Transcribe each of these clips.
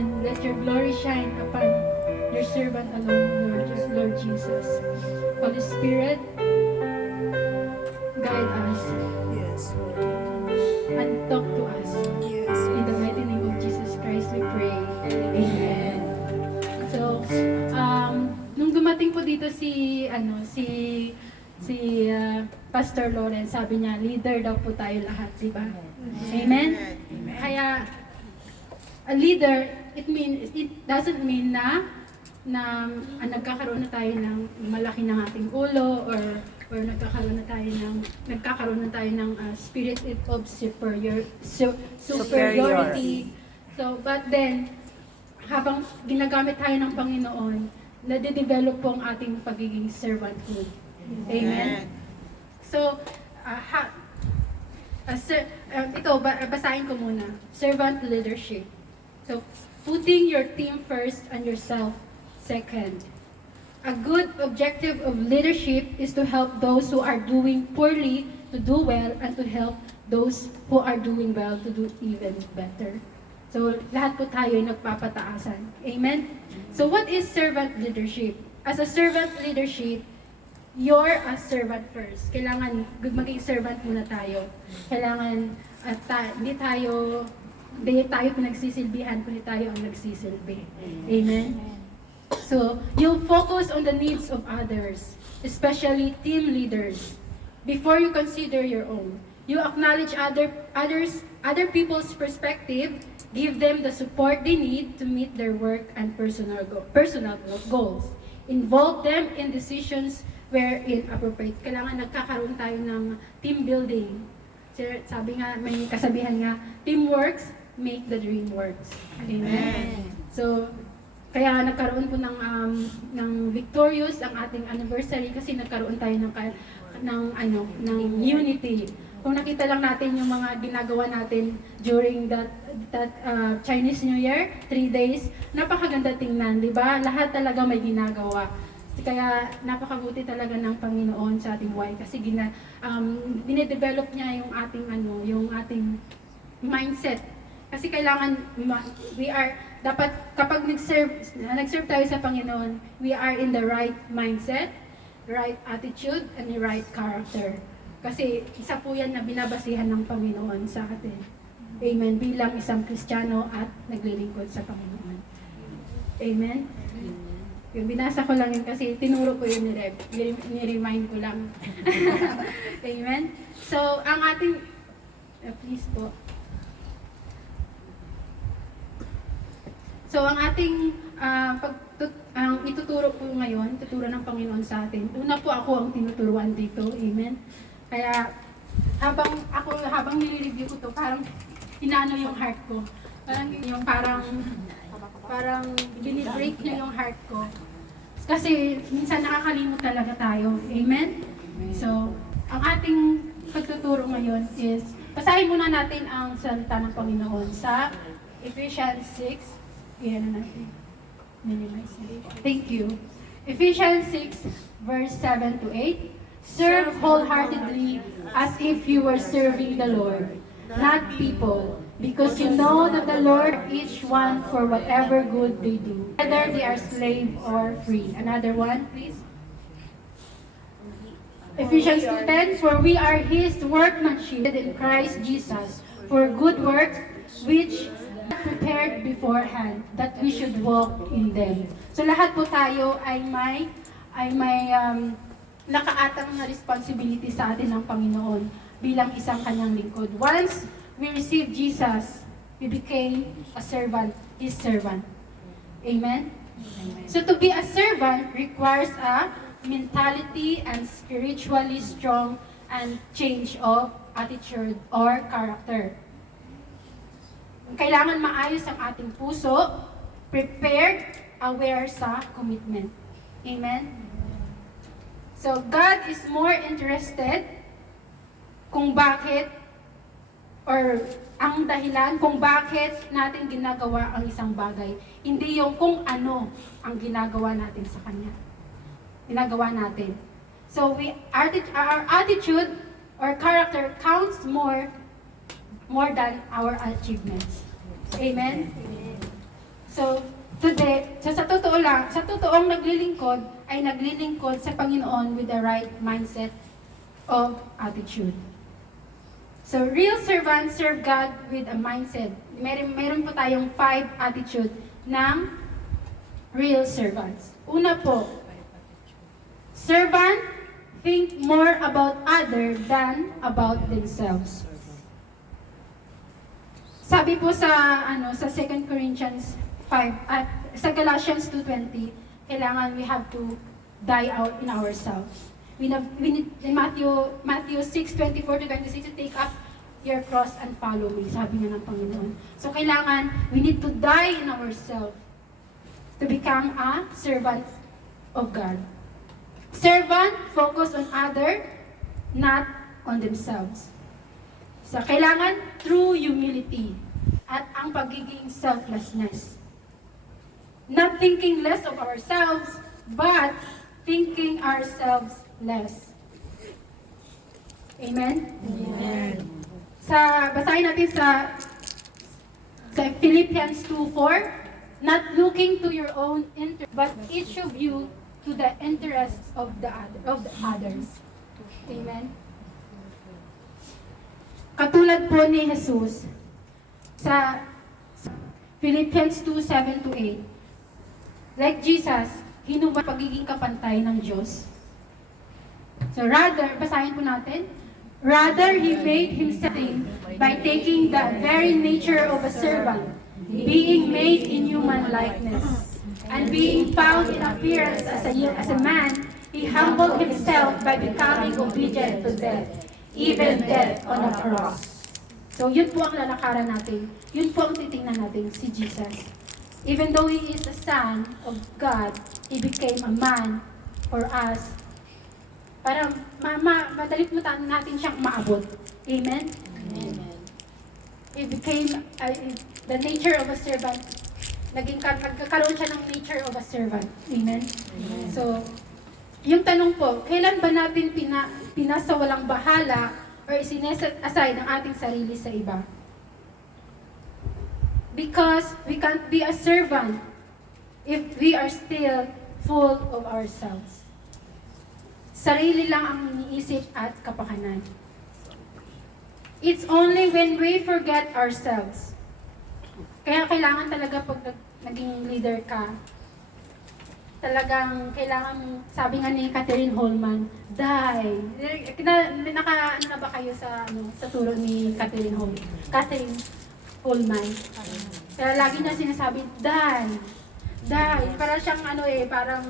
And let your glory shine upon your servant alone, Lord Jesus. Holy Spirit, guide us Yes, Lord. and talk to us. Yes, In the mighty name of Jesus Christ, we pray. Amen. So, nung dumating po dito si Pastor Lawrence, sabi niya, leader daw po tayo lahat, di ba? Amen? Kaya, a leader, it doesn't mean na nagkakaroon na tayo ng malaki ng ating ulo or nagkakaroon na tayo ng spirit of superiority. So, but then, habang ginagamit tayo ng Panginoon, nade-develop po ang ating pagiging servanthood. Amen? So, basahin ko muna. Servant leadership. So, putting your team first and yourself second. A good objective of leadership is to help those who are doing poorly to do well and to help those who are doing well to do even better. So, lahat po tayo ay nagpapataasan. Amen? So, what is servant leadership? As a servant leadership, you're a servant first. Kailangan maging servant muna tayo. Kailangan hindi tayo pinagsisilbihan, kundi tayo ang nagsisilbi. Amen? So, you focus on the needs of others, especially team leaders. Before you consider your own, you acknowledge other people's perspective, give them the support they need to meet their work and personal goals. Involve them in decisions where inappropriate. Kailangan nagkakaroon tayo ng team building. Sabi nga, may kasabihan nga, team works, make the dream works. Amen. So, kaya nagkaroon po ng victorious ang ating anniversary kasi nagkaroon tayo ng unity. Kung nakita lang natin yung mga ginagawa natin during that Chinese New Year, 3 days, napakaganda tingnan, di ba? Lahat talaga may ginagawa. Kaya napakabuti talaga ng Panginoon sa ating buhay kasi dinedevelop niya yung ating mindset. Kasi kailangan dapat kapag nag-serve tayo sa Panginoon, we are in the right mindset, right attitude, and the right character. Kasi isa po yan na binabasihan ng Panginoon sa atin. Amen. Bilang isang Kristiyano at naglilingkod sa Panginoon. Amen. Yung binasa ko lang yun kasi tinuro ko yun ni Reb. Ni-remind ko lang. Amen. So, ang ating please po. So, ang ating ang ituturo po ngayon, tuturo ng Panginoon sa atin. Una po ako ang tinuturuan dito. Amen. Kaya habang nire-review ko to, parang inaano yung heart ko. Parang binibreak niya yung heart ko. Kasi minsan nakakalimot talaga tayo. Amen? So, ang ating pagtuturo ngayon is, basahin muna natin ang salita ng Panginoon sa Ephesians 6. Iyan na natin. Minimize. Thank you. Ephesians 6, verse 7 to 8. Serve wholeheartedly as if you were serving the Lord, not people, because you know that the Lord each one for whatever good they do, whether they are slave or free. Another one, please. Ephesians 2:10, for we are His workmanship in Christ Jesus, for good works which prepared beforehand, that we should walk in them. So lahat po tayo ay may nakaatang na responsibility sa atin ng Panginoon bilang isang kanyang lingkod. Once we received Jesus, we became a servant, His servant. Amen? So to be a servant requires a mentality and spiritually strong and change of attitude or character. Kailangan maayos ang ating puso, prepared, aware sa commitment. Amen? So, God is more interested kung bakit or ang dahilan kung bakit natin ginagawa ang isang bagay. Hindi yung kung ano ang ginagawa natin sa Kanya. Ginagawa natin. So, our attitude or character counts more than our achievements. Amen? So, today, sa totoo lang, sa totoong naglilingkod, ay naglilingkod sa Panginoon with the right mindset of attitude. So, real servants serve God with a mindset. Meron po tayong 5 attitude ng real servants. Una po, servant think more about other than about themselves. Sabi po sa sa 2 Corinthians 5 at sa Galatians 2:20, kailangan we have to die out in ourselves. We need in Matthew 6:24-26 to take up your cross and follow me, sabi nga ng Panginoon. So kailangan we need to die in ourselves to become a servant of God. Servant focus on other, not on themselves. So kailangan true humility at ang pagiging selflessness. Not thinking less of ourselves, but thinking ourselves less. Amen? Amen. Basahin natin sa Philippians 2:4, not looking to your own interest, but each of you to the interests of the others. Amen? Katulad po ni Jesus sa Philippians 2:7-8, like Jesus, hinubad pagiging kapantay ng Diyos. So rather, basahin po natin, rather he made himself by taking the very nature of a servant, being made in human likeness, and being found in appearance as a man, he humbled himself by becoming obedient to death, even death on a cross. So yun po ang lalakaran natin. Yun po ang titingnan natin, si Jesus. Even though He is the Son of God, He became a man for us. Para madalit mo natin siyang maabot. Amen? Amen. He became the nature of a servant. Nagkakaroon siya ng nature of a servant. Amen? Amen. So, yung tanong po, kailan ba natin pinasawalang bahala or isineset aside ang ating sarili sa iba? Because we can't be a servant if we are still full of ourselves. Sarili lang ang iniisip at kapakanan. It's only when we forget ourselves. Kaya kailangan talaga pag naging leader ka, talagang kailangan, sabi nga ni Catherine Holman, die. Ano na ba kayo sa turo ni Catherine Holman? Kaya lagi niya sinasabi, die. Para siyang parang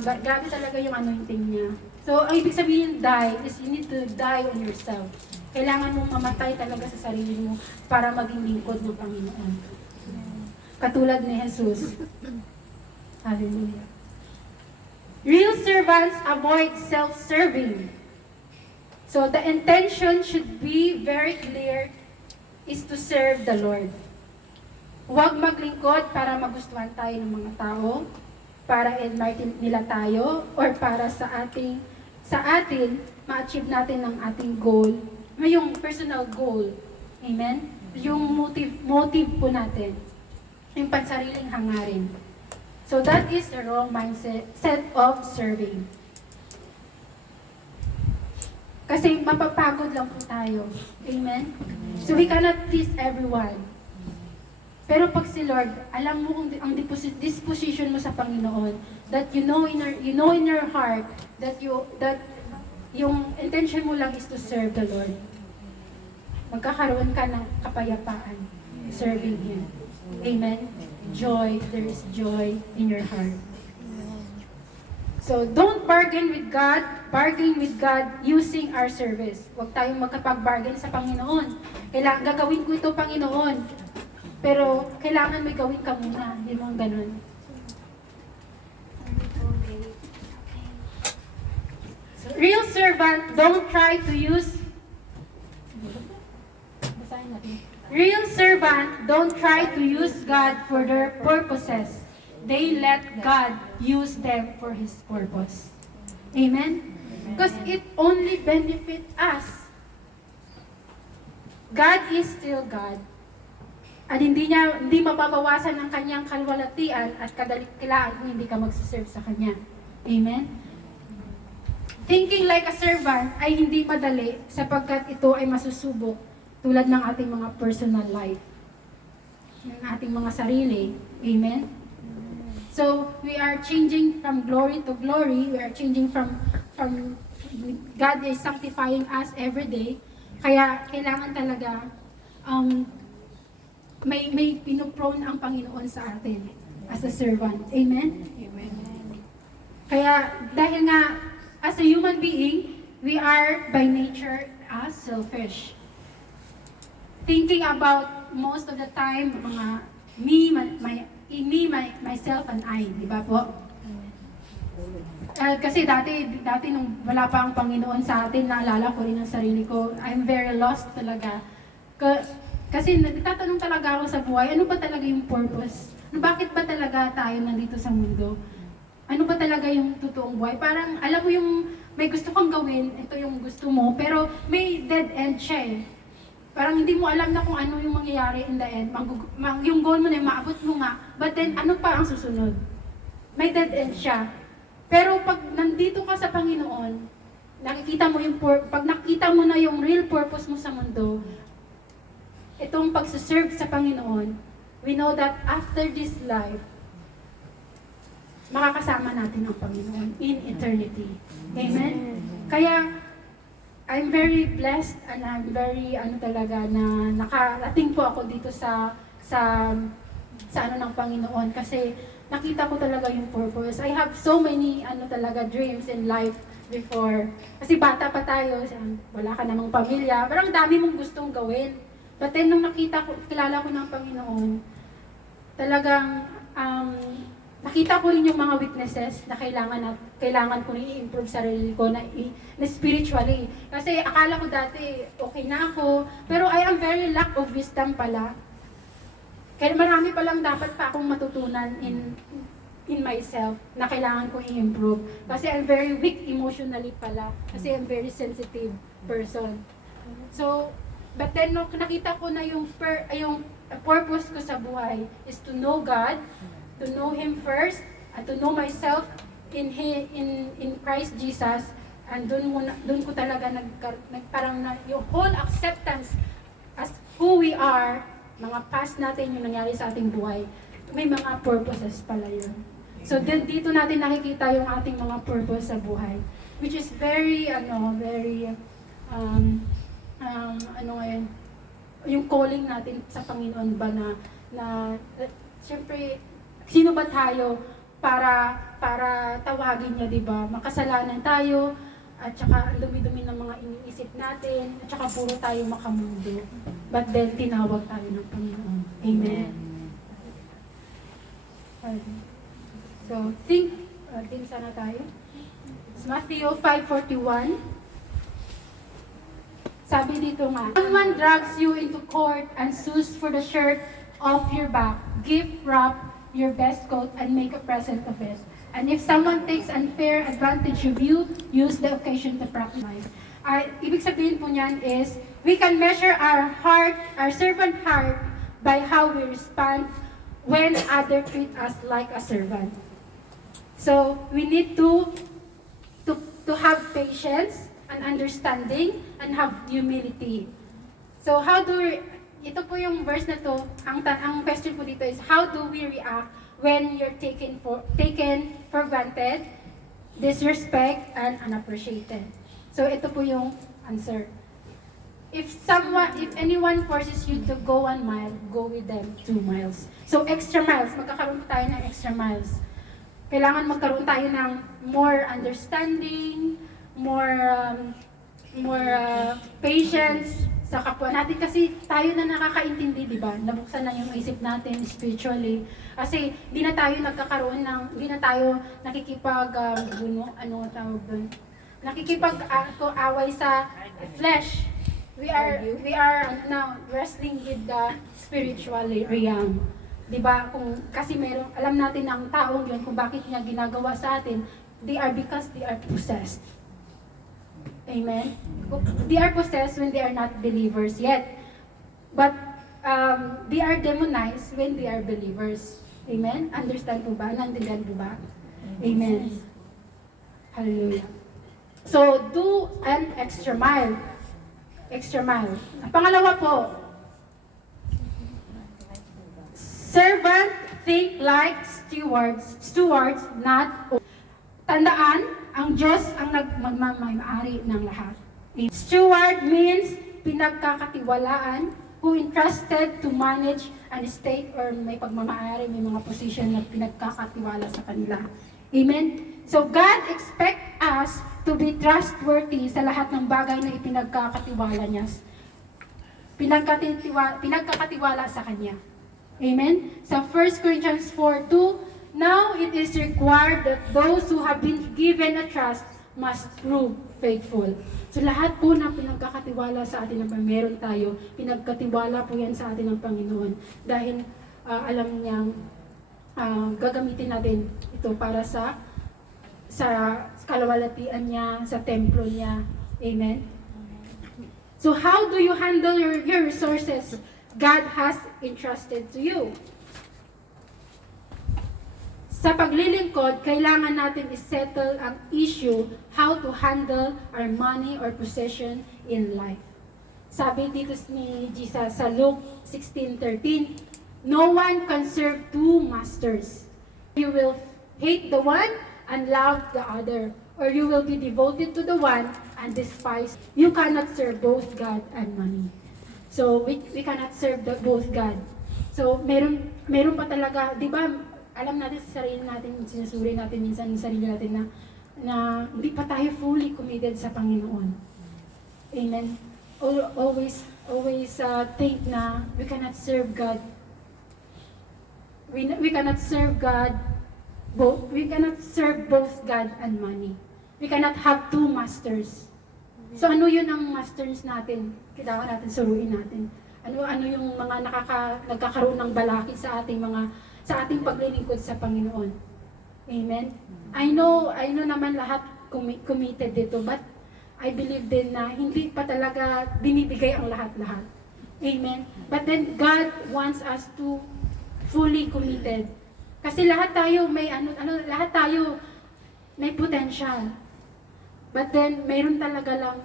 grabe talaga yung anointing niya. So, ang ibig sabihin die is you need to die on yourself. Kailangan mong mamatay talaga sa sarili mo para maging lingkod ng Panginoon. Katulad ni Jesus. Hallelujah. Real servants avoid self-serving. So the intention should be very clear is to serve the Lord. Huwag maglingkod para magustuhan tayo ng mga tao, para admire nila tayo, or para sa atin ma-achieve natin ang ating goal, yung personal goal. Amen? Yung motive po natin. Yung pansariling hangarin. So that is the wrong mindset set of serving. Kasi mapapagod lang po tayo. Amen? So we cannot please everyone. Pero pag si Lord, alam mo kung ang disposition mo sa Panginoon, that you know in your heart that yung intention mo lang is to serve the Lord. Magkakaroon ka ng kapayapaan serving Him. Amen? Joy, there is joy in your heart. So, don't bargain with God using our service. Huwag tayong magkapag-bargain sa Panginoon. Kailangan, gagawin ko ito, Panginoon. Pero, kailangan may gawin ka muna. Hindi mo ganun. So, real servant, don't try to use... Basahin natin. Real servant don't try to use God for their purposes. They let God use them for His purpose. Amen? Because it only benefits us. God is still God. At hindi mababawasan ang kanyang kalwalatian at kadakilaan kung hindi ka magsiserve sa kanya. Amen? Thinking like a servant ay hindi madali sapagkat ito ay masusubok tulad ng ating mga personal life, ng ating mga sarili. Amen? So, we are changing from glory to glory. We are changing from God is sanctifying us every day. Kaya kailangan talaga may pinuprone ang Panginoon sa atin as a servant. Amen? Amen. Kaya dahil nga as a human being, we are by nature selfish. Thinking about most of the time mga myself and I, di ba po? Kasi dati nung wala pa ang Panginoon sa atin, naalala ko rin ang sarili ko, I'm very lost talaga. Kasi nagtatanong talaga ako sa buhay, ano ba talaga yung purpose? Bakit ba talaga tayo nandito sa mundo? Ano ba talaga yung totoong buhay? Parang, alam mo yung may gusto kang gawin, ito yung gusto mo, pero may dead end siya eh. Parang hindi mo alam na kung ano yung mangyayari in the end. Yung goal mo na yung maabot mo nga, but then ano pa ang susunod? May dead end siya. Pero pag nandito ka sa Panginoon, pag nakita mo na yung real purpose mo sa mundo, itong pagsaserve sa Panginoon, we know that after this life, makakasama natin ang Panginoon in eternity. Amen? Kaya, I'm very blessed and I'm very, na nakarating po ako dito sa ng Panginoon kasi nakita ko talaga yung purpose. I have so many, dreams in life before. Kasi bata pa tayo, wala ka namang pamilya, parang dami mong gustong gawin. But then, nung kilala ko ng Panginoon, talagang, nakita ko rin yung mga weaknesses na kailangan ko rin i-improve sarili ko na spiritually. Kasi akala ko dati okay na ako, pero I am very lack of wisdom pala. Kaya marami palang dapat pa akong matutunan in myself na kailangan ko i-improve. Kasi I'm very weak emotionally pala. Kasi I'm very sensitive person. So, but then nung nakita ko na yung purpose ko sa buhay is to know God, to know Him first, and to know myself in Christ Jesus, and doon ko talaga yung whole acceptance as who we are, mga past natin, yung nangyari sa ating buhay, may mga purposes pala yun. So dito natin nakikita yung ating mga purpose sa buhay, which is very, yung calling natin sa Panginoon ba na siyempre, sino ba tayo para tawagin niya, di ba? Makasalanan tayo, at saka ang dumi-dumi ng mga iniisip natin, at saka puro tayo makamundo. But then, tinawag tayo ng Panginoon. Amen. So, think sana tayo. Matthew 5:41. Sabi dito nga, someone drags you into court and sues for the shirt off your back, wrap your best coat and make a present of it. And if someone takes unfair advantage of you, use the occasion to practice life. Ibig sabihin po niyan is, we can measure our servant heart by how we respond when others treat us like a servant. So, we need to have patience and understanding and have humility. So, ito po yung verse na to, ang question po dito is, how do we react when you're taken for granted, disrespect, and unappreciated? So ito po yung answer. If anyone forces you to go 1 mile, go with them 2 miles. So extra miles, magkakaroon tayo ng extra miles. Kailangan magkaroon tayo ng more understanding, more patience sa kapwa natin, kasi tayo na nakakaintindi, di ba? Nabuksan na yung isip natin spiritually. Kasi hindi na tayo nakikipag-away sa flesh. We are now wrestling with the spiritual realm. Di ba? Kasi alam natin ang taong yun kung bakit niya ginagawa sa atin, because they are possessed. Amen? They are possessed when they are not believers yet. But they are demonized when they are believers. Amen? Understand po ba? Naintindihan po ba? Amen. Hallelujah. So, do an extra mile. Extra mile. Ang pangalawa po, servant, think like stewards, not. Tandaan, ang Diyos ang magmamay-ari ng lahat. Steward means pinagkakatiwalaan, who entrusted to manage an estate or may pagmamahari, may mga position na pinagkakatiwala sa kanila. Amen? So God expects us to be trustworthy sa lahat ng bagay na ipinagkakatiwala niya. Pinagkakatiwala sa Kanya. Amen? Sa 1 Corinthians 4:2, now it is required that those who have been given a trust must prove faithful. So lahat po na pinagkakatiwala sa atin na meron tayo, pinagkatiwala po yan sa atin ng Panginoon. Dahil alam niyang gagamitin natin ito para sa kalawalatian niya, sa templo niya. Amen? So how do you handle your resources God has entrusted to you? Sa paglilingkod, kailangan natin isettle ang issue how to handle our money or possession in life. Sabi dito ni Jesus sa Luke 16:13, no one can serve two masters. You will hate the one and love the other, or you will be devoted to the one and despise. You cannot serve both God and money. So we cannot serve both God. So meron pa talaga, di ba? Alam natin sa sarili natin, sinusuri natin minsan yung sarili natin na hindi pa tayo fully committed sa Panginoon. Amen. Always think na we cannot serve God. We cannot serve God both. We cannot serve both God and money. We cannot have two masters. So ano yun ang masters natin? Kailangan natin suruin natin. Ano yung mga nagkakaroon ng balakid sa ating paglilingkod sa Panginoon. Amen? I know naman lahat committed dito, but I believe din na hindi pa talaga binibigay ang lahat-lahat. Amen? But then God wants us to fully committed. Kasi lahat tayo may may potential. But then mayroon talagang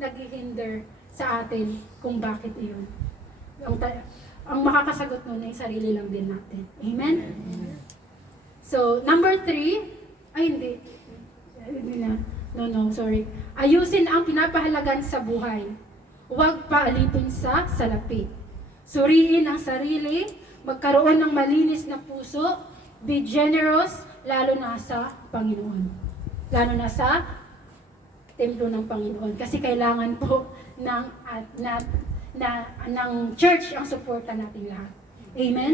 naghihinder sa atin kung bakit iyon. Ang makakasagot nun ay sarili lang din natin. Amen? So, number 3, hindi na. No, sorry. Ayusin ang pinapahalagan sa buhay. Huwag paalipin sa salapi. Suriin ang sarili, magkaroon ng malinis na puso, be generous, lalo na sa Panginoon. Lalo na sa templo ng Panginoon. Kasi kailangan po ng church ang suporta natin lahat. Amen?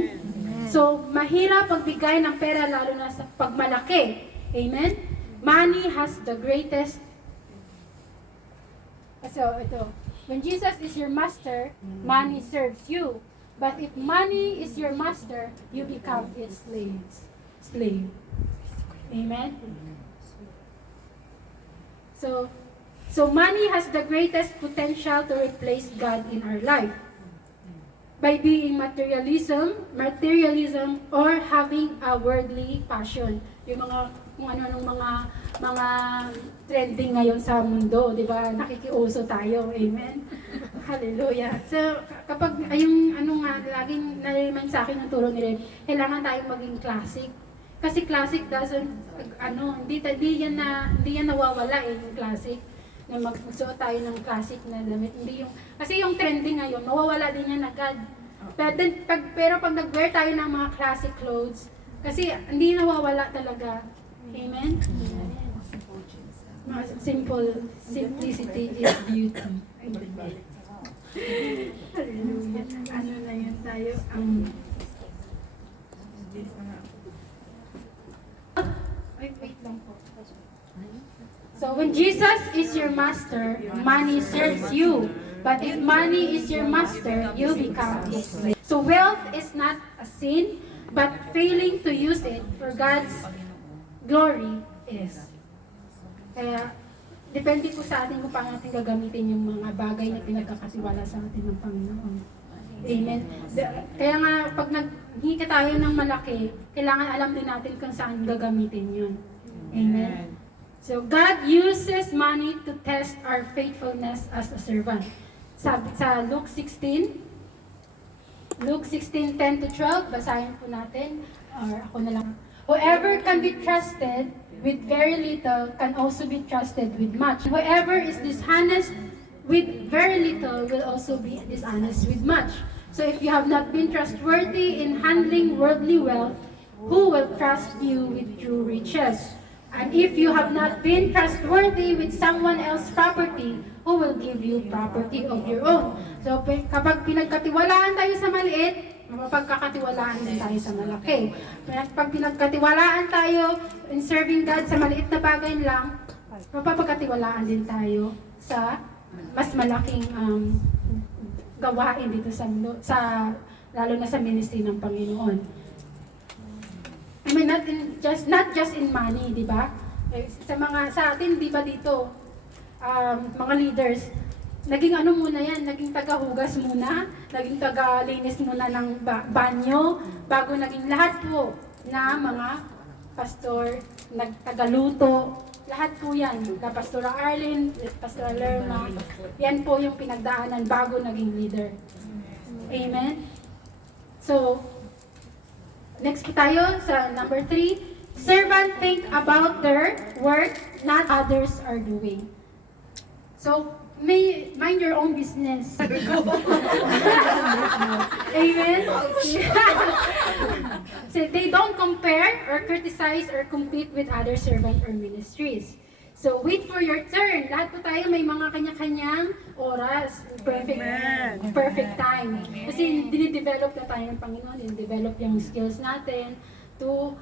So, mahirap pagbigay ng pera lalo na sa pagmalaki. Amen? Money has the greatest. So, ito. When Jesus is your master, money serves you. But if money is your master, you become its slave. Amen? So money has the greatest potential to replace God in our life. By being materialism, or having a worldly passion. Yung kung ano-anong mga trending ngayon sa mundo, di ba? Nakikiuso tayo. Amen? Hallelujah. So, kapag, laging nariman sa akin ng turo ni Rem, kailangan tayong maging classic. Kasi classic doesn't, hindi yan nawawala yung classic. Na magsuot tayo ng classic na damit. Kasi yung trending ngayon, mawawala din yan agad. Pero pag nag-wear tayo ng mga classic clothes, kasi hindi nawawala talaga. Amen? Simplicity is beauty. Hallelujah. Ano na yun tayo? Wait lang po. So when Jesus is your master, money serves you. But if money is your master, you become his slave. So wealth is not a sin, but failing to use it for God's glory is. Kaya depende po sa atin kung paano natin gagamitin yung mga bagay na pinagkakatiwala sa atin ng Panginoon. Amen. Kaya nga, pag naghingi tayo ng malaki, kailangan alam din natin kung saan gagamitin yun. Amen. So, God uses money to test our faithfulness as a servant. Sabi sa Luke 16:10 to 12, basahin po natin, or ako na lang. Whoever can be trusted with very little can also be trusted with much. Whoever is dishonest with very little will also be dishonest with much. So if you have not been trustworthy in handling worldly wealth, who will trust you with true riches? And if you have not been trustworthy with someone else's property, who will give you property of your own? So kapag pinagkatiwalaan tayo sa maliit, mapagkakatiwalaan din tayo sa malaki. Pag pinagkatiwalaan tayo in serving God sa maliit na bagay lang, mapapagkatiwalaan din tayo sa mas malaking gawain dito sa lalo na sa ministry ng Panginoon. I mean, not just in money, di ba? Sa atin, di ba dito, mga leaders, naging ano muna yan, naging taga-hugas muna, naging taga-linis muna ng banyo, bago naging lahat po na mga pastor, taga-luto, lahat po yan. Pastora Arlene, Pastora Lerma, yan po yung pinagdaanan bago naging leader. Amen? So, next po tayo sa number 3. Servant think about their work, not others are doing. So, mind your own business. Amen? So, they don't compare or criticize or compete with other servant or ministries. So, wait for your turn. Lahat po tayo may mga kanya-kanyang oras. Perfect time. Kasi dinidevelop na tayo ng Panginoon. Dinidevelop yung skills natin to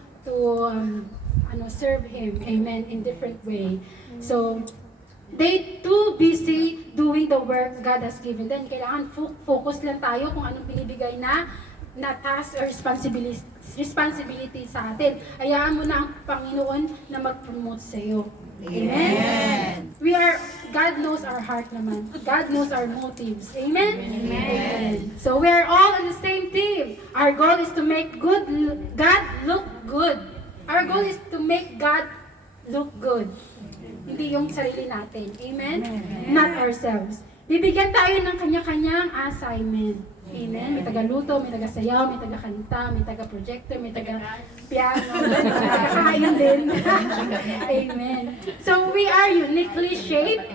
serve Him. Amen. In different way. So, they too busy doing the work God has given them. Kailangan focus lang tayo kung anong binibigay na task or responsibility sa atin. Hayaan mo na ang Panginoon na mag-promote sa iyo. Amen. God knows our heart naman. God knows our motives. Amen? Amen. So we are all on the same team. Our goal is to make God look good. Our goal is to make God look good. Hindi yung sarili natin. Amen? Not ourselves. Bibigyan tayo ng kanya-kanyang assignment. Amen. May taga-luto, may taga-sayaw, may taga-kanta, may taga-projector, may taga-piano, may taga-kain din. Amen. So we are uniquely shaped.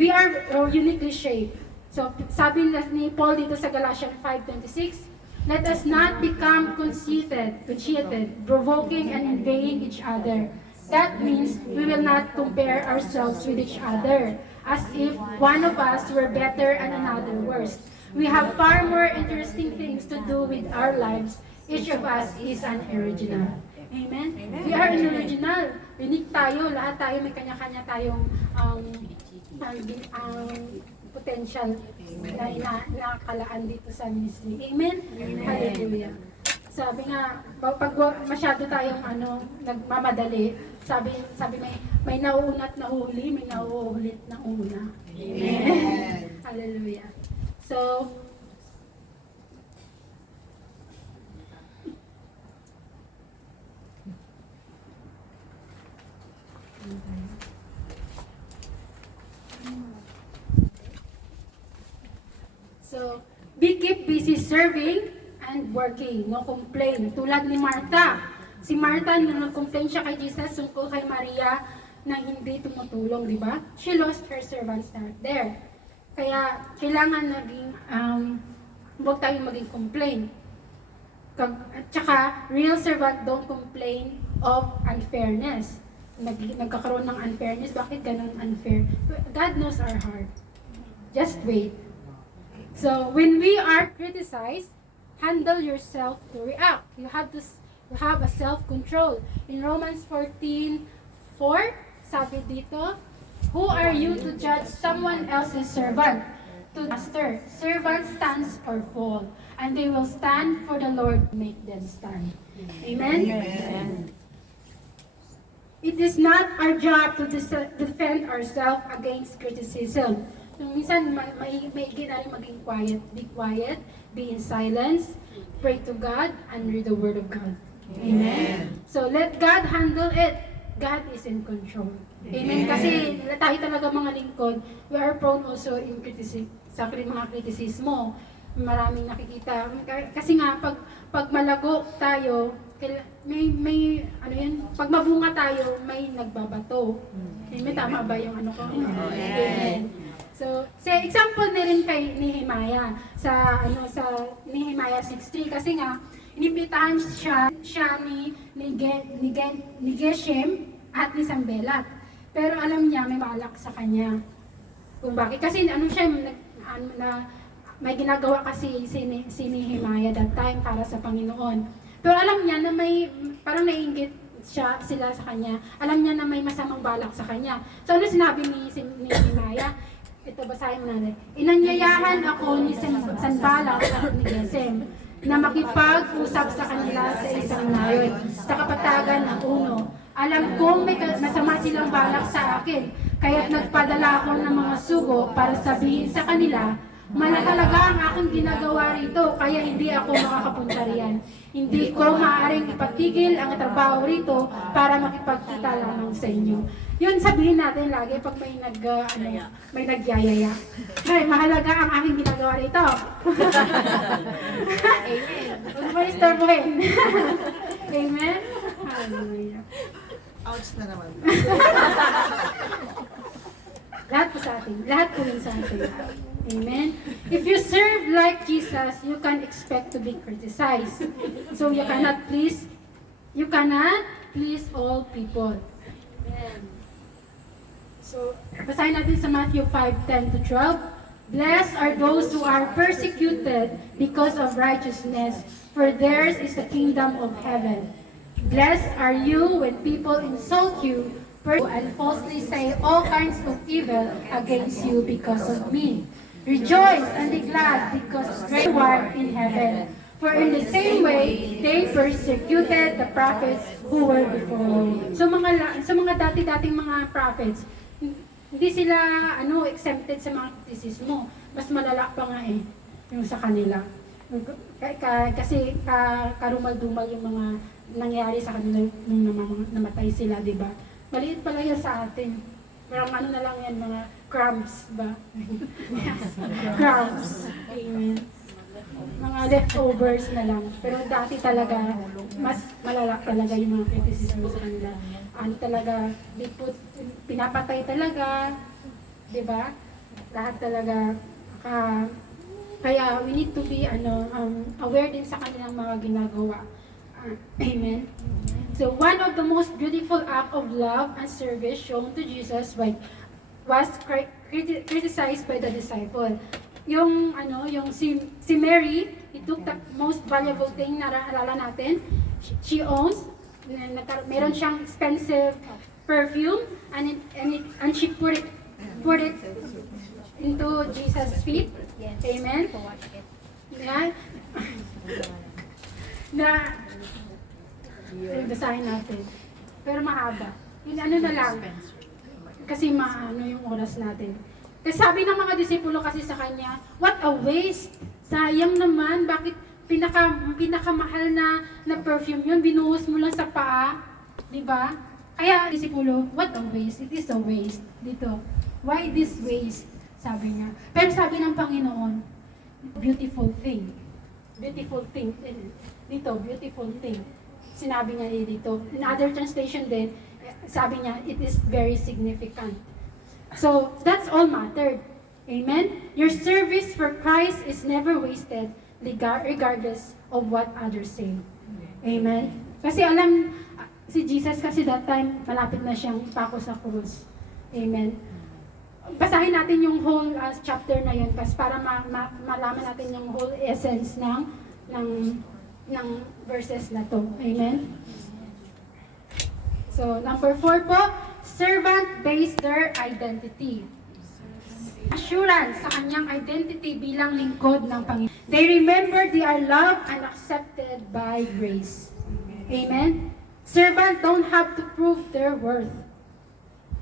We are uniquely shaped. So sabi ni Paul dito sa Galatians 5:26, let us not become conceited, provoking and envying each other. That means we will not compare ourselves with each other, as if one of us were better and another worse. We have far more interesting things to do with our lives. Each of us is an original. Amen? We are an original. Unique tayo. Lahat tayo may kanya-kanya tayong potential na nakalaan dito sa ministry. Amen? Hallelujah. Sabi nga, pag masyado tayong nagmamadali, sabi may nauunat na huli, may nauulit na una. Amen. Hallelujah. So, keep busy serving and working. No complain. Tulad ni Martha. Si Martha, nung nag-complain siya kay Jesus, tungkol kay Maria na hindi tumutulong, di ba? She lost her servant start there. Kaya, kailangan huwag tayong maging complain. At saka, real servant don't complain of unfairness. Nagkakaroon ng unfairness. Bakit ganun unfair? God knows our heart. Just wait. So, when we are criticized, handle yourself to react. You have a self-control. In Romans 14:4, sabi dito, who are you to judge someone else's servant? To master, servant stands or fall, and they will stand for the Lord make them stand. Amen? Amen. It is not our job to defend ourselves against criticism. Nung minsan, may rin maging quiet. Be quiet, be in silence, pray to God, and read the Word of God. Amen. So let God handle it. God is in control. Amen. Kasi tayo talaga mga lingkod, we are prone also in criticism, sa mga kritisismo. Maraming nakikita. Kasi nga, pag malago tayo, may ano yun, pag mabunga tayo, may nagbabato. Amen. Tama ba yung ano ko? Amen. So, sa example na rin kay Nehemiah sa Nehemiah 6:3 kasi nga inibitahan siya ni Geshem at ni Sanballat. Pero alam niya may balak sa kanya. Kung bakit kasi may ginagawa kasi si Nehemiah that time para sa Panginoon. Pero alam niya na may parang naiinggit sila sa kanya. Alam niya na may masamang balak sa kanya. So ano sinabi ni Nehemiah? Ito, basahin mo natin. Inanyayahan ako ni Sanballat at ni Gesem na makipag-usap sa kanila sa isang nayon, sa kapatagan ng uno. Alam kong may masama silang balak sa akin, kaya't nagpadala ako ng mga sugo para sabihin sa kanila, malahalaga ang aking ginagawa rito, kaya hindi ako makakapunta riyan. Hindi ko maaaring ipatigil ang trabaho rito para makipagkita lamang sa inyo. Yun sabihin natin lagi pag may nagyayaya. Ay, mahalaga ang aking ginagawa rito. Amen. Huwag mo istorbohin. Amen? Hallelujah. Ouch na naman. Lahat po sa atin. Lahat po yun sa atin. Amen? If you serve like Jesus, you can expect to be criticized. So you cannot please all people. Amen. So, basahin natin sa Matthew 5:10-12. Blessed are those who are persecuted because of righteousness, for theirs is the kingdom of heaven. Blessed are you when people insult you and falsely say all kinds of evil against you because of me. Rejoice and be glad, because great reward in heaven. For in the same way, they persecuted the prophets who were before you. So mga dati-dating mga prophets, hindi sila exempted sa mga kritisismo. Mas malala pa nga yung sa kanila. Kasi karumal-dumal yung mga nangyari sa kanila nung namatay sila, di ba? Maliit pala yan sa atin. Parang na lang yan, mga crumbs ba? Crumbs. Amen. Mga leftovers na lang. Pero dati talaga, mas malala talaga yung mga criticism sa kanila. Talaga, pinapatay talaga, di ba? Lahat talaga. Kaya we need to be aware din sa kanilang mga ginagawa. Amen. So one of the most beautiful act of love and service shown to Jesus was criticized by the disciple. Yung si Mary, he took the most valuable thing na naalala natin. She owns, meron siyang expensive perfume and she put it into Jesus' feet. Amen. Basahin natin. Pero mahaba. Yung na lang. Kasi yung oras natin. Kasi sabi ng mga disipulo kasi sa kanya, what a waste! Sayang naman, bakit pinakamahal na perfume yun, binuhos mo lang sa paa, di ba? Kaya disipulo, what a waste, it is a waste. Dito, why this waste? Sabi niya. Pero sabi ng Panginoon, beautiful thing. Beautiful thing. Dito, beautiful thing. Sinabi niya dito. In other translation din, sabi niya, it is very significant. So, that's all mattered. Amen? Your service for Christ is never wasted, regardless of what others say. Amen? Kasi si Jesus kasi that time, malapit na siyang pako sa krus. Amen? Basahin natin yung whole chapter na yun kasi para malaman natin yung whole essence ng verses na to. Amen? So, number 4 po, servant based their identity. Assurance sa kanyang identity bilang lingkod ng Panginoon. They remember they are loved and accepted by grace. Amen? Servant don't have to prove their worth.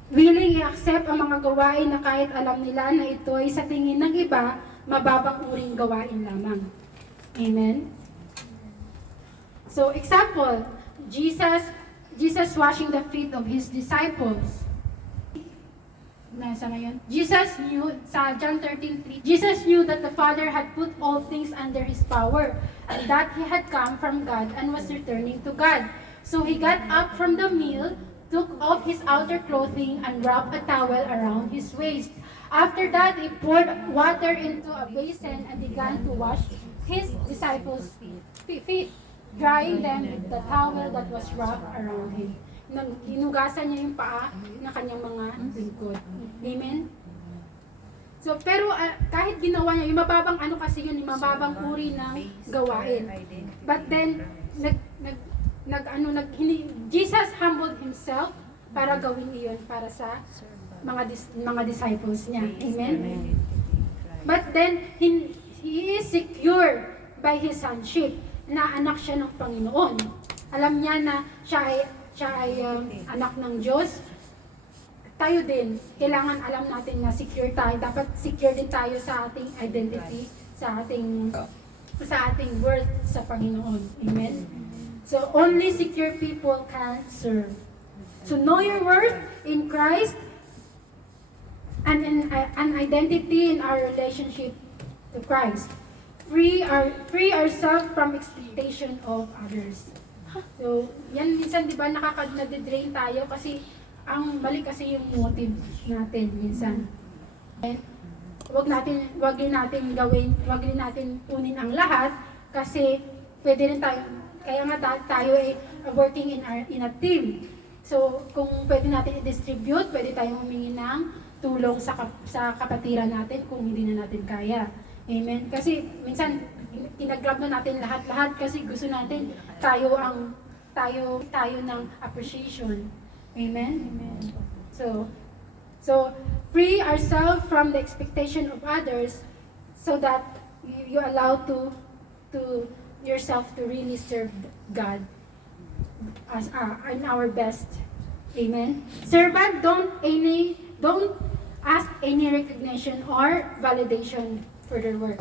Willing i-accept ang mga gawain na kahit alam nila na ito ay sa tingin ng iba, mababang uring gawain lamang. Amen? So, example, Jesus washing the feet of His disciples. Nasa ngayon? Jesus knew, sa John 13:3, Jesus knew that the Father had put all things under His power, and that He had come from God and was returning to God. So He got up from the meal, took off his outer clothing, and wrapped a towel around his waist. After that, He poured water into a basin and began to wash His disciples' feet, drying them with the towel that was wrapped around Him. Hinugasan niya yung paa ng kanyang mga lingkod. Amen? So, pero kahit ginawa niya, yung mababang ano kasi yun, yung mababang uri ng gawain. But then, Jesus humbled Himself para gawin iyon para sa mga disciples niya. Amen? But then, He is secure by His sonship na anak siya ng Panginoon. Alam niya na siya ay anak ng Diyos. Tayo din, kailangan alam natin na secure tayo. Dapat secure din tayo sa ating identity, sa ating worth sa Panginoon. Amen? So, only secure people can serve. So, know your worth in Christ and an identity in our relationship to Christ. Free ourselves from expectation of others. So, yan minsan 'di ba nade-drain tayo kasi ang mali kasi yung motive natin minsan. And wag din natin kunin ang lahat kasi pwede rin tayo kaya nga tayo ay working in a team. So, kung pwede natin i-distribute, pwede tayong humingi ng tulong sa kapatiran natin kung hindi na natin kaya. Amen. Kasi minsan kinagrab na natin lahat kasi gusto natin tayo ng appreciation. Amen. Amen. So free ourselves from the expectation of others so that you allow to yourself to really serve God as in our best. Amen. Servant don't ask any recognition or validation for their work.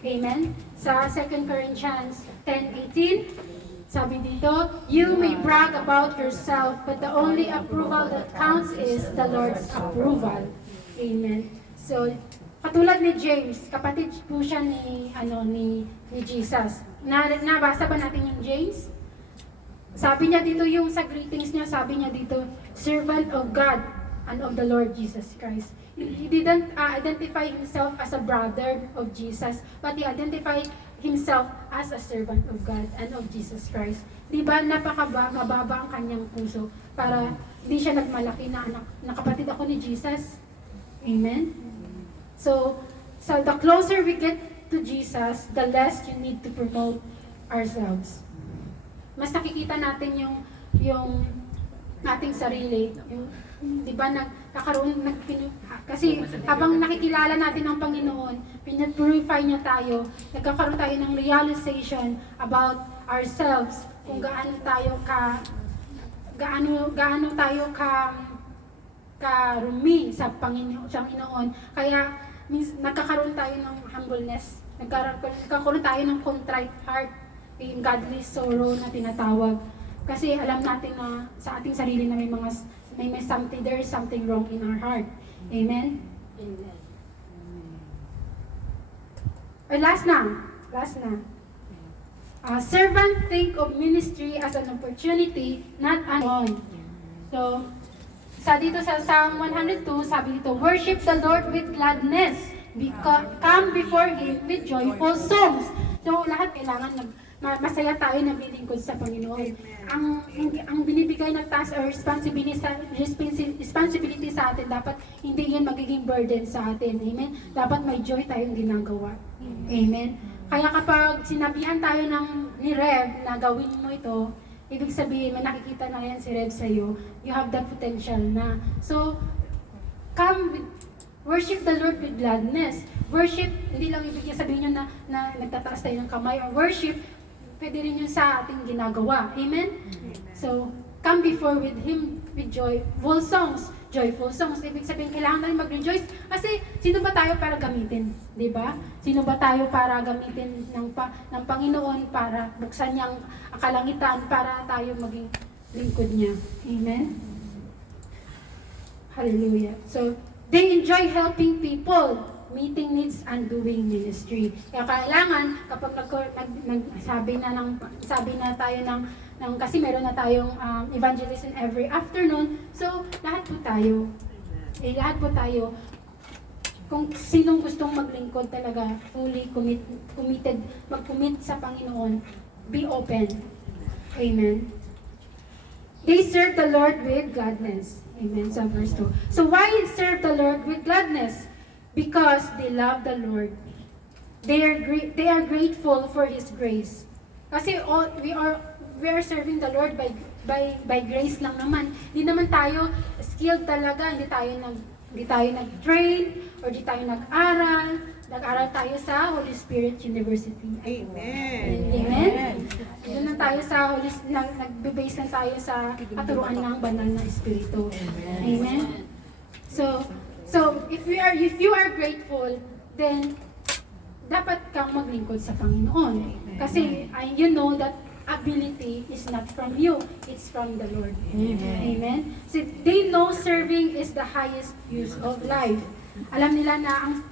Amen. Sa 2 Corinthians 10:18, sabi dito, you may brag about yourself, but the only approval that counts is the Lord's approval. Amen. So, katulad ni James, kapatid po siya ni Jesus. Nabasa ba natin yung James? Sabi niya dito yung sa greetings niya, sabi niya dito, servant of God and of the Lord Jesus Christ. He didn't identify himself as a brother of Jesus, but he identified himself as a servant of God and of Jesus Christ. Di ba mababa ang kanyang puso para hindi siya nagmalaki na anak, na kapatid ako ni Jesus. Amen? So the closer we get to Jesus, the less you need to promote ourselves. Mas nakikita natin yung ating sarili, di ba kasi habang nakikilala natin ang Panginoon, pinapurify niya tayo, nagkakaroon tayo ng realization about ourselves, kung gaano tayo karumi sa Panginoon. Kaya nagkakaroon tayo ng humbleness, nagkakaroon tayo ng contrite heart, yung godly sorrow na tinatawag. Kasi alam natin na sa ating sarili na may something, there is something wrong in our heart. Amen? Amen. Last na. Servant think of ministry as an opportunity, not an on. So, dito sa Psalm 102, sabi dito, worship the Lord with gladness, come before Him with joyful songs. So, lahat kailangan masaya tayo na lilingkod sa Panginoon. Ang binibigay na task or responsibility sa atin, dapat hindi yun magiging burden sa atin. Amen? Dapat may joy tayong ginagawa. Amen? Kaya kapag sinabihan tayo ni Rev na gawin mo ito, ibig sabihin, may nakikita na yan si Rev sa'yo, you have that potential na. So, worship the Lord with gladness. Worship, hindi lang ibig sabihin nyo na nagtataas tayo ng kamay, or worship, pwede rin yun sa ating ginagawa. Amen? So, come before with Him with joyful songs. Joyful songs. Ibig sabihin, kailangan natin mag-rejoice. Kasi, sino ba tayo para gamitin? Di ba? Sino ba tayo para gamitin ng Panginoon para buksan niyang kalangitan para tayo maging lingkod niya? Amen? Hallelujah. So, they enjoy helping people, meeting needs, and doing ministry. Kaya kailangan, kapag sabi na tayo ng kasi meron na tayong evangelism every afternoon. So, lahat po tayo. Lahat po tayo. Kung sinong gustong maglingkod talaga, fully committed, mag-commit sa Panginoon, be open. Amen. They serve the Lord with gladness. Amen. Sa verse 2. So, why serve the Lord with gladness? Because they love the Lord. They are grateful for His grace. Kasi we are serving the Lord by grace lang naman. Hindi naman tayo skilled talaga, hindi tayo nag-train or hindi tayo nag-aral. Nag-aral tayo sa Holy Spirit University. Amen. Amen. Doon lang tayo sa nagbe-base lang tayo sa katuruan ng banal na espiritu. Amen. So if you are grateful, then dapat kang maglingkod sa Panginoon. Kasi you know that ability is not from you, it's from the Lord. Amen. So they know serving is the highest use of life. Alam nila na ang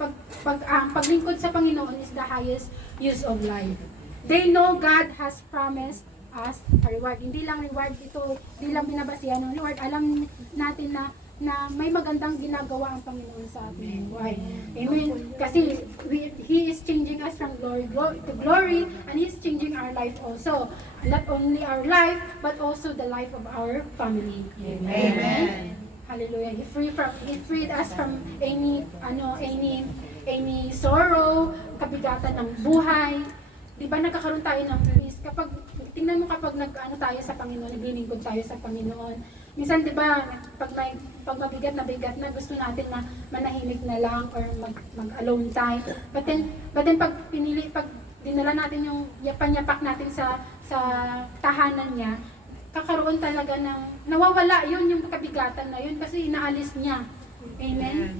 paglingkod sa Panginoon is the highest use of life. They know God has promised us a reward. Hindi lang reward ito, hindi lang binabasihan ng reward. Alam natin na may magandang ginagawa ang Panginoon sa ating buhay. Amen. Kasi He is changing us from glory to glory, and He is changing our life also. Not only our life, but also the life of our family. Amen. Hallelujah. He freed us from any sorrow, kabigatan ng buhay. Di ba nagkakaroon tayo ng peace? Tingnan mo kapag tayo sa Panginoon, naglilingkod tayo sa Panginoon. Minsan, di ba, pag mabigat na, gusto natin na manahimik na lang or mag-alone time. But then pag dinala natin yung yapan-yapak natin sa tahanan niya, kakaroon talaga nawawala yung kabigatan na yun kasi inaalis niya. Amen?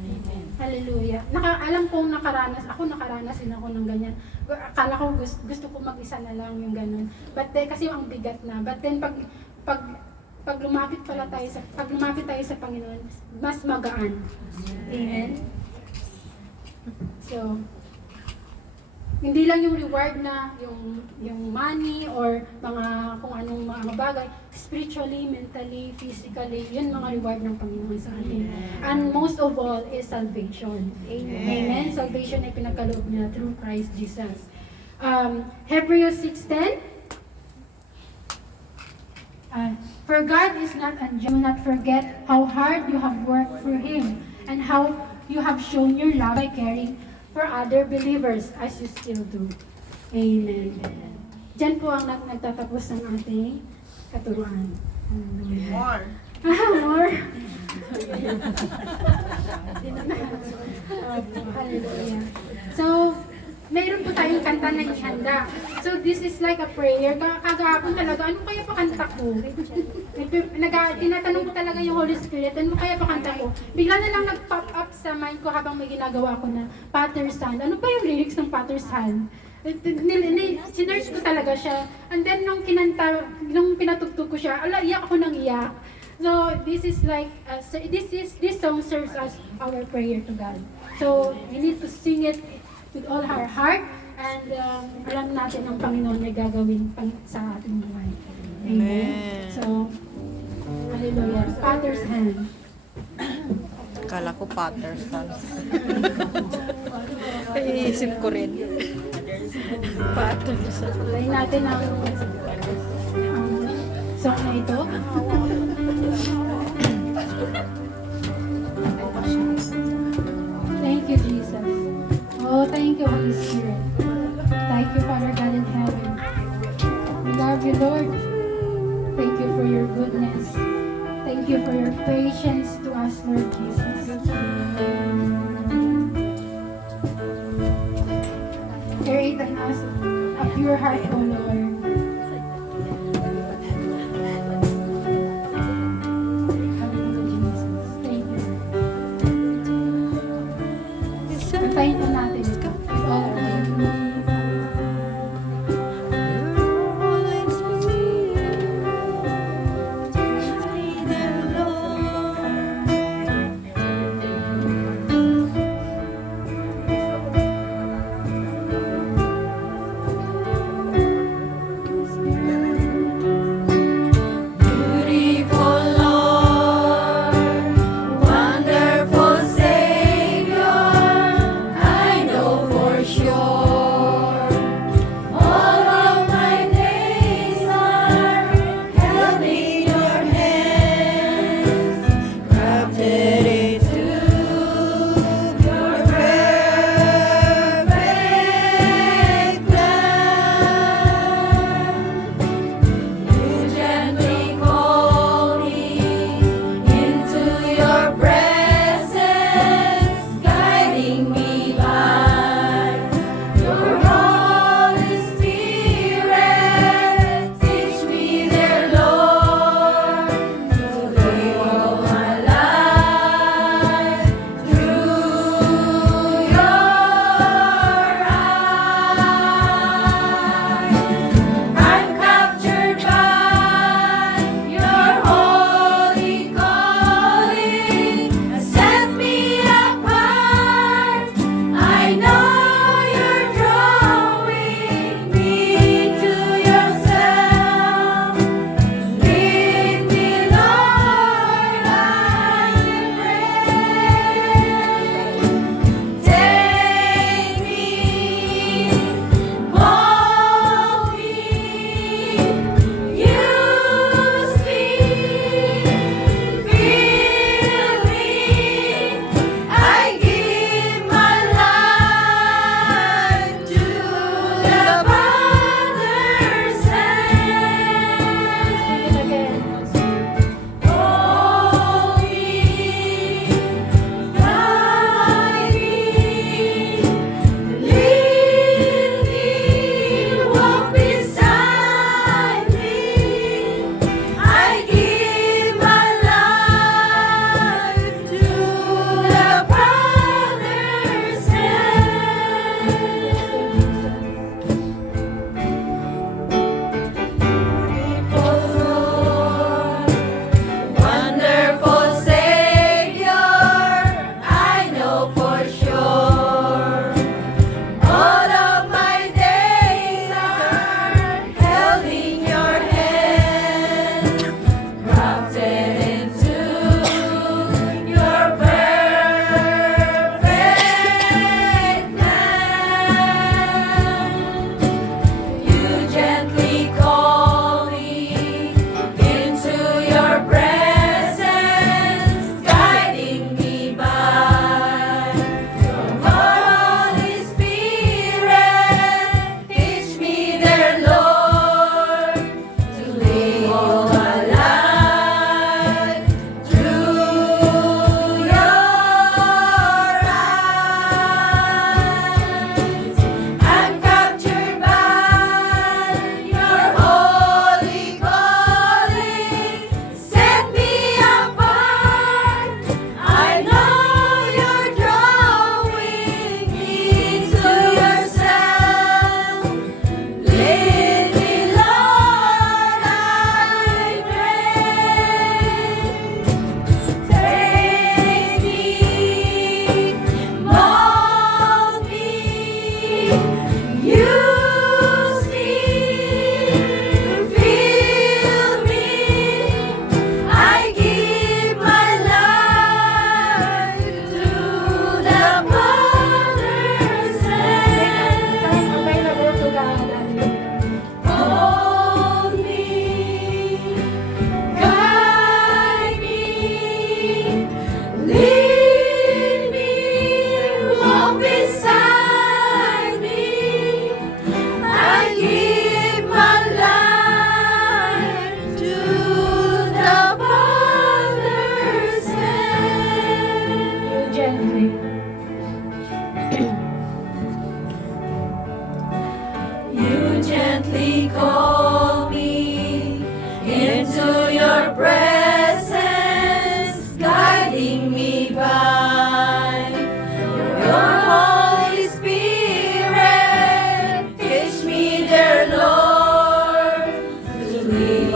Hallelujah. Alam kong nakaranas din ako ng ganyan. Akala ko gusto ko mag-isa na lang yung ganun. But then, kasi ang bigat na. But then, pag lumapit tayo sa Panginoon, mas magaan. Amen? So, hindi lang yung reward na yung money or kung anong mga bagay, spiritually, mentally, physically, yun mga reward ng Panginoon sa atin. And most of all is salvation. Amen? Salvation ay pinagkaloob niya through Christ Jesus. Hebrews 6:10. For God is not unjust. Do not forget how hard you have worked for Him and how you have shown your love by caring for other believers as you still do. Amen. Diyan po ang nagtatapos ng ating katuruan. More. More. Hallelujah. So, mayroon po tayong kanta na ihanda. So, this is like a prayer. Kagahapon talaga, ano kaya pa kanta ko? Tinatanong ko talaga yung Holy Spirit, ano kaya pa kanta ko? Bigla na lang nag-pop up sa mind ko habang may ginagawa ko na Father's Hand. Ano pa yung lyrics ng Father's Hand? Sinerge ko talaga siya. And then, nung pinatugtog ko siya, iyak ako ng iyak. So, this is like, this song serves as our prayer to God. So, we need to sing it with all our heart, and alam natin ang Panginoon ay gagawin sa ating buhay. Amen. So, hallelujah. Father's Hand. Kala ko Father's Hand. Iisip ko rin. Father's Hand. Tayo natin ang song na ito. Thank you, Jesus. Oh, thank you, Holy Spirit. Thank you, Father God in heaven. We love you, Lord. Thank you for your goodness. Thank you for your patience to us, Lord Jesus. Create in us a pure heart, O Lord.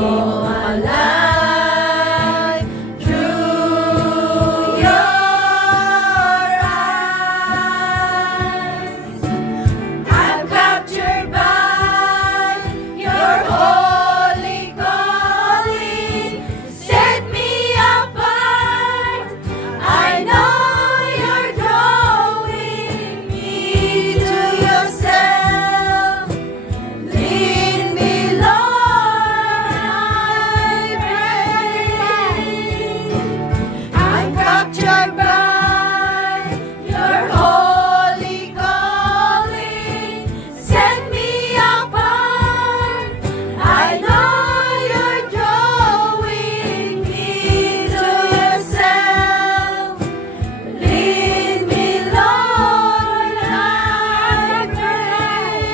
all my life through your eyes. I'm captured by your holy calling. Set me apart. I know you're drawing me to yourself. Lead me, Lord, I pray. I'm captured by your holy calling. Set me apart. I know you're drawing me to yourself. Lead me, Lord, I pray.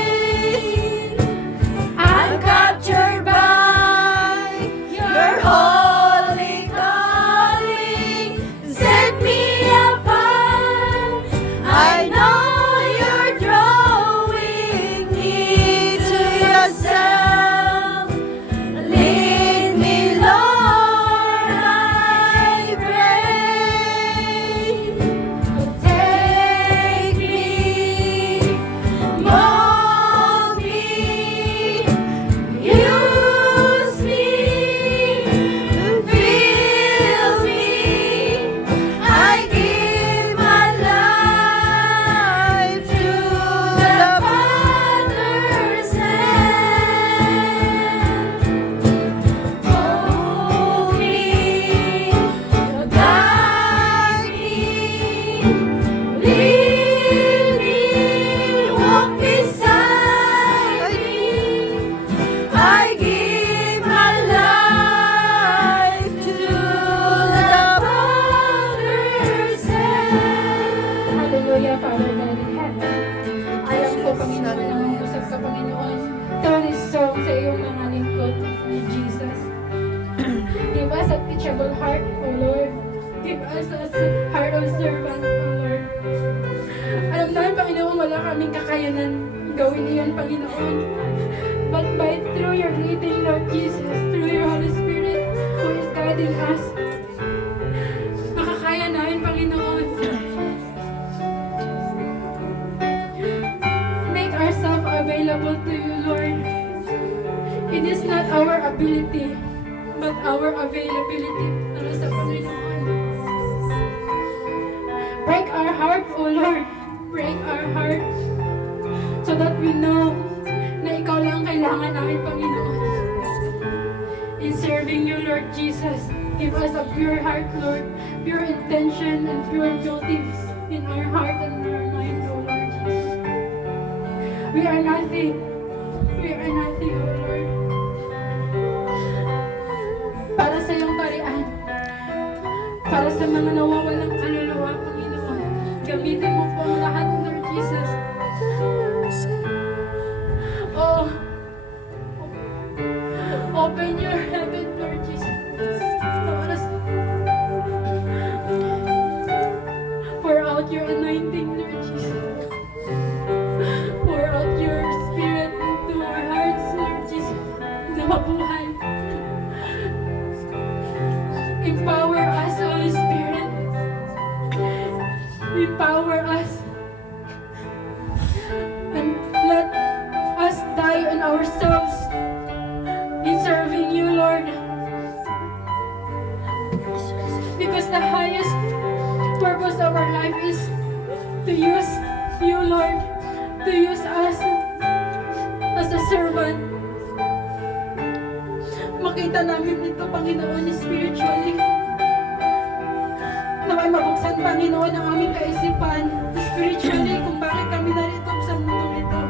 I'm captured by your holy calling. Set me apart. I know you're drawing me to yourself. Lead me, Lord, I pray. Take me, mold me, use me, fill me. I give my life to the Father's hand. Hold me, guide me, lead me, walk beside me. I give my life to the Father's hand. Hallelujah, Father God in heaven. Alam ko, Panginoon, na mangusap ka, Panginoon. Turn this song sa iyong mga lingkod, ni Jesus. Give us a teachable heart, O Lord. Give us a heart of servant, O Lord. Alam namin, Panginoon, wala kaming kakayanan gawin iyon, Panginoon. But by through your leading, Lord Jesus, through your Holy Spirit, who is guiding us, makakaya namin, Panginoon. Make ourselves available to you, Lord. It is not our ability, but our availability para sa Panginoon. Break our heart, O Lord. Break our heart so that we know na ikaw lang kailangan namin, Panginoon. In serving you, Lord Jesus, give us a pure heart, Lord. Pure intention and pure motives in our heart and in our mind, O Lord Jesus. We are nothing. We are nothing, O Lord. Para sa iyong karian, para sa mga nawawalang kaluluwa, Panginoon, gamitin mo po ang lahat, Lord Jesus. Oh, open your heaven, Lord Jesus. Para pour out your anointing, Lord Jesus. Pour out your spirit into our hearts, Lord Jesus, na mabuhay. Empower us, Holy Spirit. Empower us. And let us die on ourselves in serving you, Lord. Because the highest purpose of our life is to use you, Lord. To use us as a servant. Makita namin ito, Panginoon, spiritually. Naway mabuksan, Panginoon, ang aming kaisipan spiritually kung bakit kami narito sa mundo ito.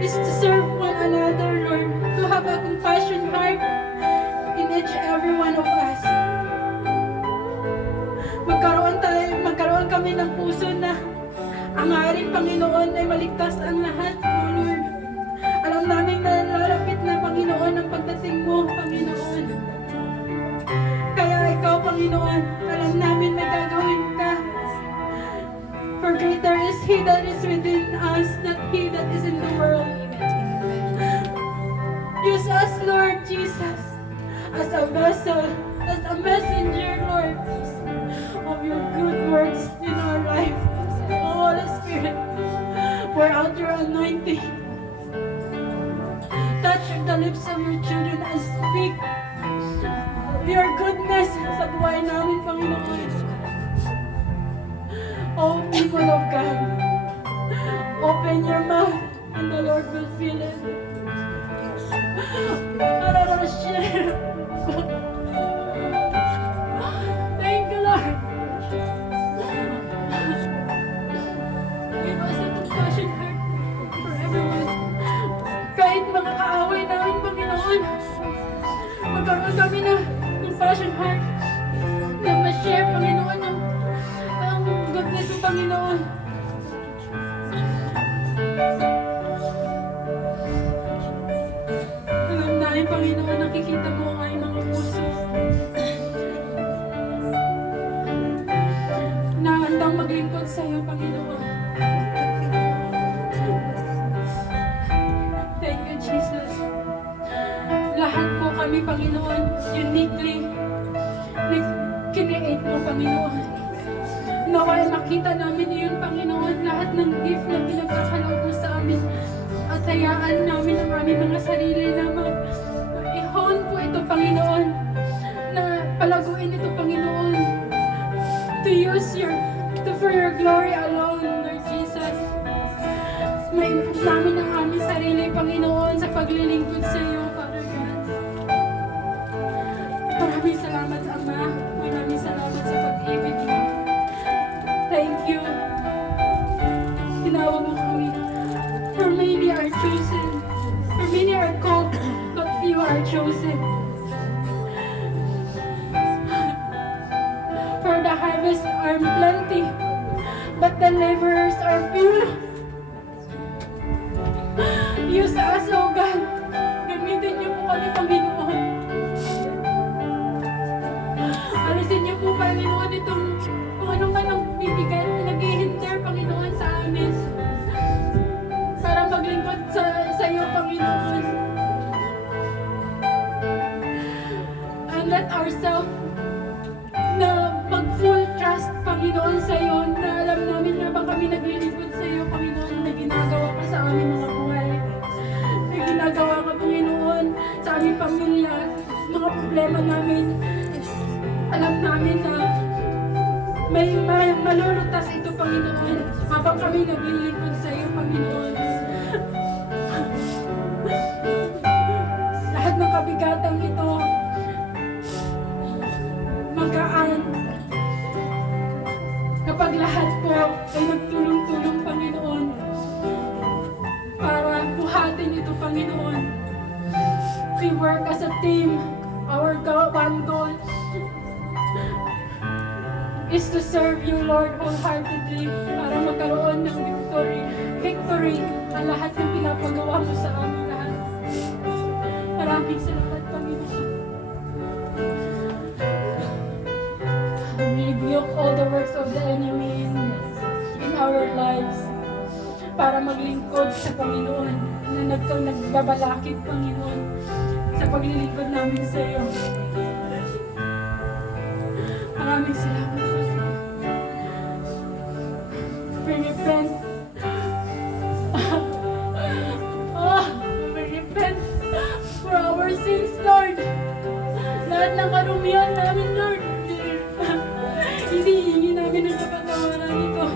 Is to serve one another, Lord. To have a compassion heart in each every one of us. Magkaroon kami ng puso na ang haring Panginoon ay maligtas ang lahat, O Lord. Alam namin na lalapit na, Panginoon, ang pagdating mo, Panginoon. Kaya ikaw, Panginoon, alam namin may gagawin ka. For greater is He that is within us than he that is in the world. Use us, Lord Jesus, as a vessel, as a messenger, Lord, of your good works in our life. Oh, Holy Spirit, pour out your anointing. Touch the lips of your children and speak your goodness sa buhay namin, Panginoon. Oh, people of God, open your mouth and the Lord will fill it. Thank you, Lord. Give us a compassion heart for everyone. Kahit mga kaaway namin, Panginoon, magkaroon kami ng compassion heart na ma-share, Panginoon, ang goodness ng Panginoon. Alam namin, Panginoon, nakikita mo ang aming mga puso na handang maglingkod sa iyo, Panginoon. Thank you, Jesus. Lahat po kami, Panginoon, uniquely nag-create mo, Panginoon. Naway makita namin iyon, Panginoon, lahat ng gift na pinagkakalaw mo sa amin at hayaan namin ang aming mga sarili na i-hone po ito, Panginoon, na palaguin ito, Panginoon, to use for your glory alone, Lord Jesus. Ma-improve namin ang aming sarili, Panginoon, sa paglilingkod sa iyo, Father God. Maraming salamat, Ama. Maraming salamat sa pag-ibig mo. Thank you. Tinawag mo kami. For many are chosen. For many are called, but few are chosen. For the harvest are plenty, but the laborers are few. Use us, O God. Gamitin niyo po kami, Panginoon. Alisin niyo po, Panginoon, itong kung ano man ang bibigat na nag-ihinder, Panginoon, sa amin. Para maglingkod sa iyo, Panginoon. And let ourselves na mag-full trust, Panginoon, sa iyo, na alam namin na ba kami naglilingkod sa iyo, Panginoon, na ginagawa ka sa aming mga buhay. Na ginagawa ka, Panginoon, sa aming pamilya, mga problema namin. Alam namin na may malulutas ito, Panginoon, habang kami naglilingkod sa iyo, Panginoon. Lahat ng kabigatan ito, magaan. Kapag lahat po ay nagtulong-tulong, Panginoon, para buhatin ito, Panginoon. We work as a team. Our one goal is to serve you, Lord, wholeheartedly para magkaroon ng victory ang lahat ng pinapagawa mo sa aming lahat. Maraming salamat, Panginoon. We rebuke all the works of the enemy in our lives para maglingkod sa Panginoon na nagbabalakid, Panginoon, sa paglilingkod namin sa iyo. Maraming salamat, Panginoon. We repent. We repent for our sins, Lord. Lahat ng karumihan namin, Lord. Hindi hingi namin ang kapatawaran nito.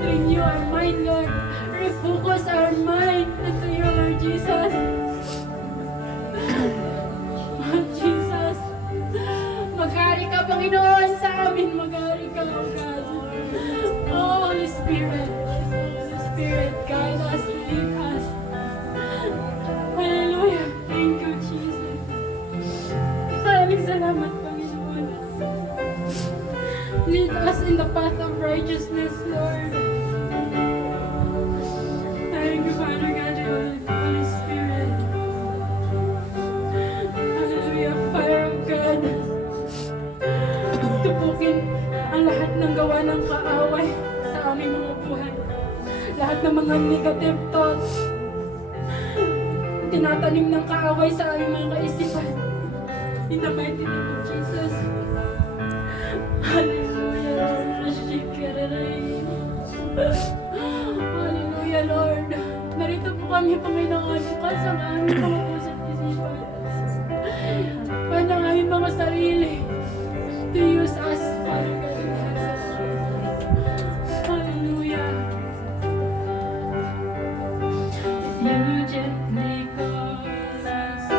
Renew our mind, Lord. Refocus our mind into you, Lord Jesus. Jesus, mag-ari ka, Panginoon, sa amin. Mag-ari ka, O God. Oh, Holy Spirit. Holy Spirit, guide us, lead us. Hallelujah. Thank you, Jesus. Maraming salamat, Panginoon. Lead us in the path of righteousness, Lord. Thank you, Father God, Holy Spirit. Hallelujah, fire of God. Tupukin ang lahat ng gawa ng kaaway sa aming mga buhay. Lahat lahat ng mga negative thoughts, tinatanim ng kaaway sa aming mga kaisipan. In the mighty name of Jesus. Hallelujah, Lord. Hallelujah, Lord. Narito po kami, Panginoon, bukas ang aming mga puso't isipan. Pan ang aming mga sarili to use us, Father God in heaven. Hallelujah. You gently call us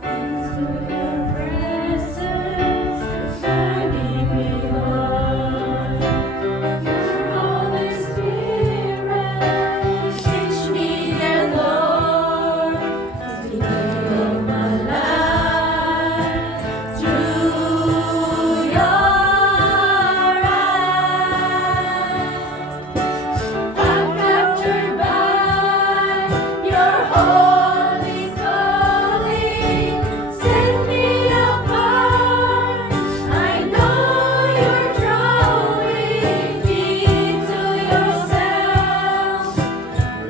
into your presence, guiding me, Lord. Your Holy Spirit, teach me, dear Lord, to live my life through your eyes. I'm captured by your holy calling. Set me apart. I know you're drawing me to yourself.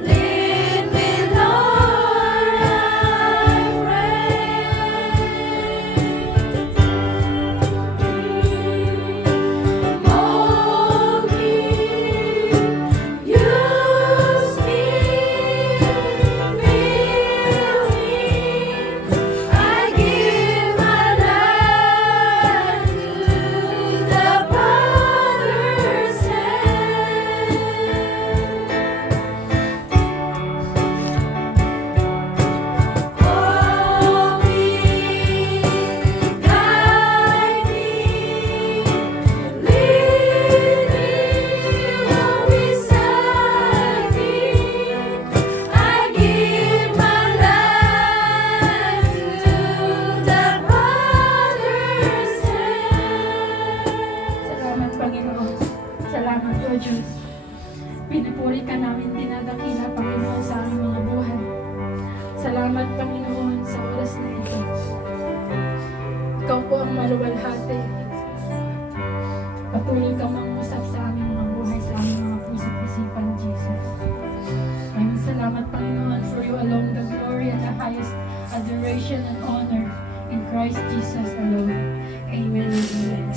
Lead me, Lord, I pray. Mold me, use me, fill me. I give my life to the Father's hand. Hold me, guide me, lead me, walk beside me. I give my life to the Father's hand. Salamat, Panginoon. Salamat, O Diyos. Pinupuri ka namin, dinadakila, Panginoon, sa aming mga buhay. Salamat, Panginoon, sa oras na ito. Ikaw po ang maluwalhati. Patuloy kang mangusap sa aming mga buhay, sa aming mga puso't isipan, Jesus. Maraming salamat, Panginoon, for you alone the glory and the highest adoration and honor in Christ Jesus alone. Amen and amen.